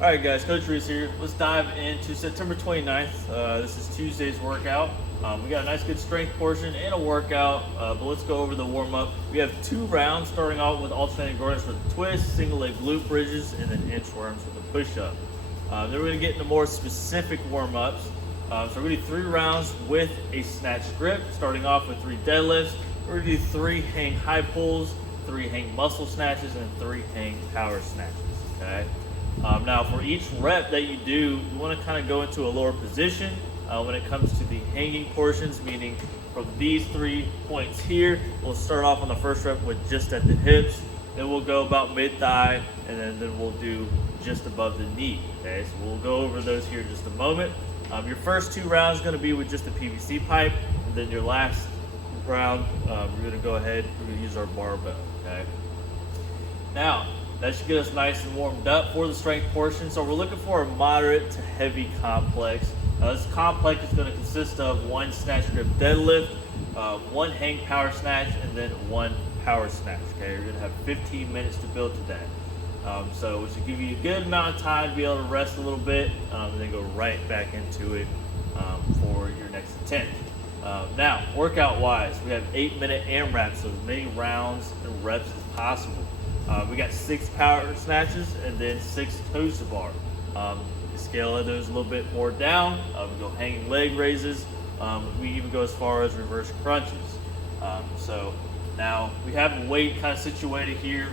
All right, guys, Coach Reese here. Let's dive into September 29th. This is Tuesday's workout. We got a nice good strength portion and a workout, but let's go over the warm-up. We have 2 rounds starting out with alternating groiners for the twist, single leg glute bridges, and then inchworms for the push-up. Then we're going to get into more specific warm-ups. So we're going to do 3 rounds with a snatch grip, starting off with 3 deadlifts. We're going to do 3 hang high pulls, 3 hang muscle snatches, and 3 hang power snatches, okay? Now for each rep that you do, you want to kind of go into a lower position when it comes to the hanging portions, meaning from these 3 points here, we'll start off on the first rep with just at the hips, then we'll go about mid-thigh, and then we'll do just above the knee, okay? So we'll go over those here in just a moment. Your first 2 rounds is going to be with just a PVC pipe, and then your last round, we're going to go ahead, we're going to use our barbell, okay? Now, that should get us nice and warmed up for the strength portion. So we're looking for a moderate to heavy complex. This complex is going to consist of 1 snatch grip deadlift, 1 hang power snatch, and then 1 power snatch. Okay, you're going to have 15 minutes to build to that. So it should give you a good amount of time to be able to rest a little bit, and then go right back into it for your next attempt. Now, workout-wise, we have 8-minute AMRAP, so as many rounds and reps as possible. We got 6 power snatches and then 6 toes to bar. We scale those a little bit more down. We go hanging leg raises. We even go as far as reverse crunches. So now we have a weight kind of situated here.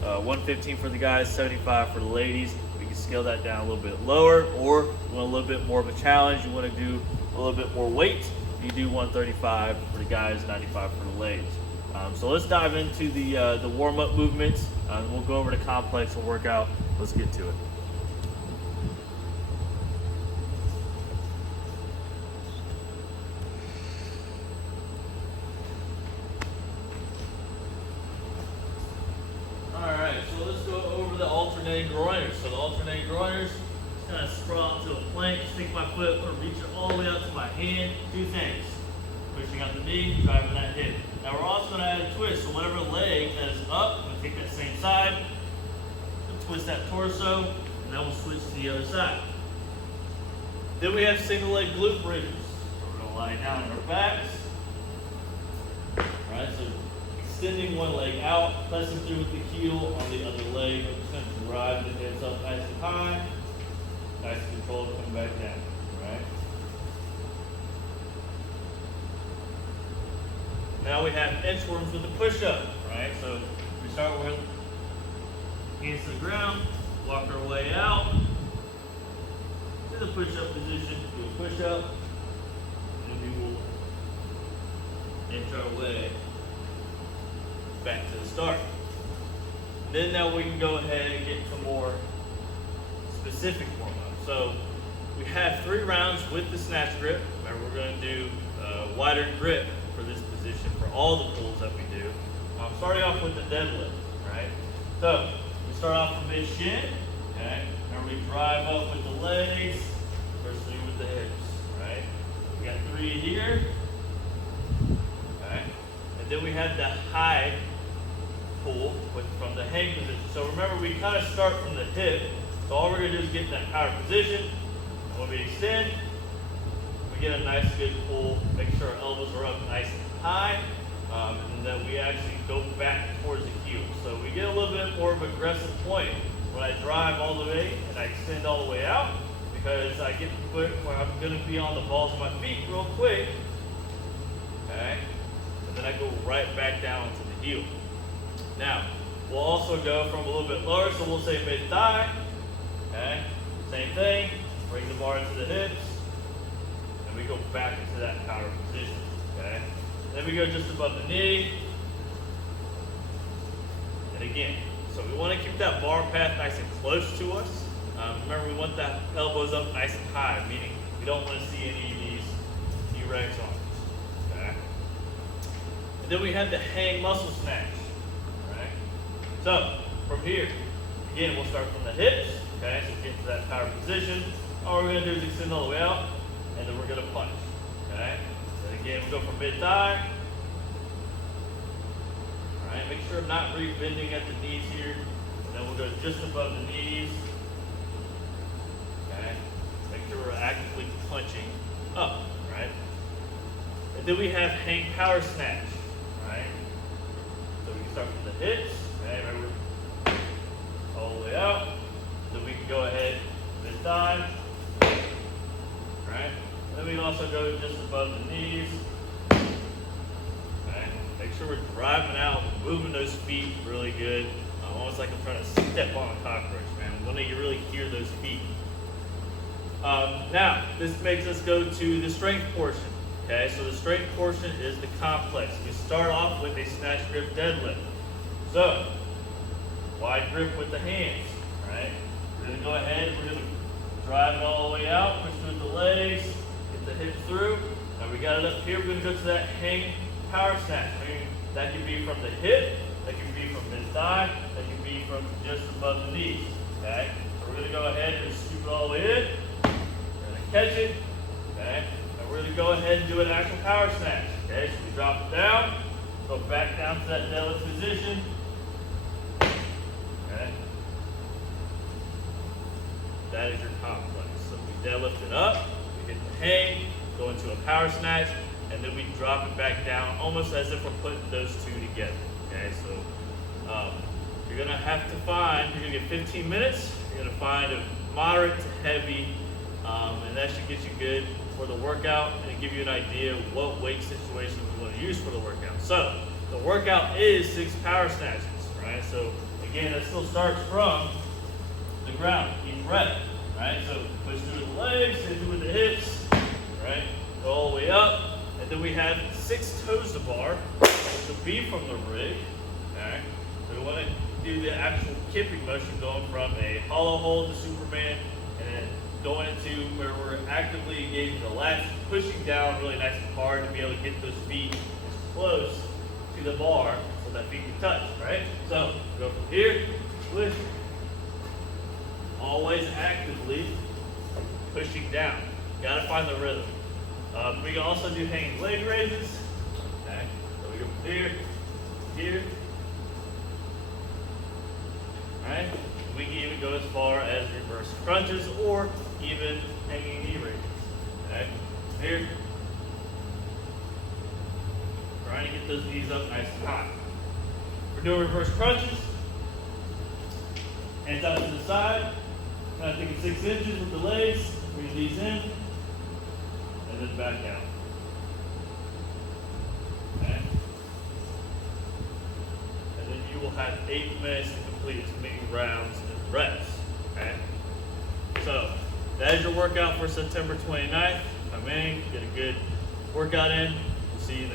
115 for the guys, 75 for the ladies. We can scale that down a little bit lower, or you want a little bit more of a challenge, you want to do a little bit more weight, you do 135 for the guys, 95 for the ladies. So let's dive into the warm-up movements. We'll go over the complex and workout. Let's get to it. All right, so let's go over the alternating groiners. So the alternating groiners, just kind of sprawl into a plank, stick my foot, I'm gonna reach it all the way out to my hand. 2 things. Pushing out the knee, driving that hip. Now we're also going to add a twist, so whatever leg that is up, I'm going to take that same side, and twist that torso, and then we'll switch to the other side. Then we have single leg glute bridges. So we're going to lie down on our backs. Alright, so extending one leg out, pressing through with the heel on the other leg. I'm just going to drive the hips up nice and high, nice and controlled, coming back down. Alright. Now we have inchworms with the push-up, right? So we start with hands to the ground, walk our way out to the push-up position, do a push-up, and we will inch our way back to the start. Then now we can go ahead and get to more specific warm-up. So we have 3 rounds with the snatch grip. Remember, we're going to do wider grip for this position for all the pulls that we do. Starting off with the deadlift, right? So we start off from mid shin, okay? Remember, we drive up with the legs, first 3 with the hips, right? We got 3 here, okay? And then we have the high pull from the hang position. So remember, we kind of start from the hip. So all we're gonna do is get in that power position. And when we extend, we get a nice good pull, make sure our elbows are up nice and high, and then we actually go back towards the heel. So we get a little bit more of an aggressive point when I drive all the way and I extend all the way out, because I get the foot where I'm gonna be on the balls of my feet real quick, okay? And then I go right back down to the heel. Now, we'll also go from a little bit lower, so we'll say mid-thigh, okay? Same thing, bring the bar into the hips, and we go back into that power position, okay? Then we go just above the knee, and again. So we want to keep that bar path nice and close to us. Remember, we want that elbows up nice and high, meaning we don't want to see any of these T-Rex arms, okay? And then we have the hang muscle snatch, all right? So from here, again, we'll start from the hips, okay? So get to that power position. All we're going to do is extend all the way out, and then we're going to punch, okay? And again, we go from mid-thigh. All right, make sure I'm not re-bending at the knees here. And then we'll go just above the knees. Then we have hang power snatch, right? So we can start from the hips, right? Remember, all the way out. Then we can go ahead and dive, right? Then we can also go just above the knees, right? Make sure we're driving out, moving those feet really good. Almost like I'm trying to step on a cockroach, man. I want you to really hear those feet. Now, this makes us go to the strength portion. Okay, so the strength portion is the complex. We start off with a snatch grip deadlift. So, wide grip with the hands, right? We're going to go ahead, we're going to drive it all the way out, push through the legs, get the hips through. Now we got it up here, we're going to go to that hang power snatch. I mean, that can be from the hip, that can be from the thigh, that can be from just above the knees, okay? So we're going to go ahead and scoop it all the way in. We're going to catch it, okay? And we're going to go ahead and do an actual power snatch, okay? So we drop it down, go back down to that deadlift position, okay? That is your complex. So we deadlift it up, we get the hang, go into a power snatch, and then we drop it back down almost as if we're putting those two together. Okay, so you're gonna have to find, you're gonna get 15 minutes, you're gonna find a moderate to heavy, and that should get you good for the workout and give you an idea of what weight situations we wanna use for the workout. So the workout is 6 power snatches, right? So again, that still starts from the ground, each rep, right? So push through the legs, hit through the hips, right? Go all the way up. And then we have 6 toes to bar, which will be from the rig. Okay? So we want to do the actual kipping motion going from a hollow hold to Superman and then going into where we're actively engaging the lats, pushing down really nice and hard to be able to get those feet as close to the bar so that feet can touch, right? So go from here, push, always actively pushing down. Got to find the rhythm. We can also do hanging leg raises. Okay, so we go from here, here. Alright, we can even go as far as reverse crunches or even hanging knee raises. Okay, here. Trying to get those knees up nice and high. We're doing reverse crunches. Hands out to the side. Kind of taking 6 inches with the legs. Bring the knees in. And then back out. Okay. And then you will have 8 minutes to complete as many rounds and reps. Okay. So that is your workout for September 29th. Come in, get a good workout in. We'll see you then.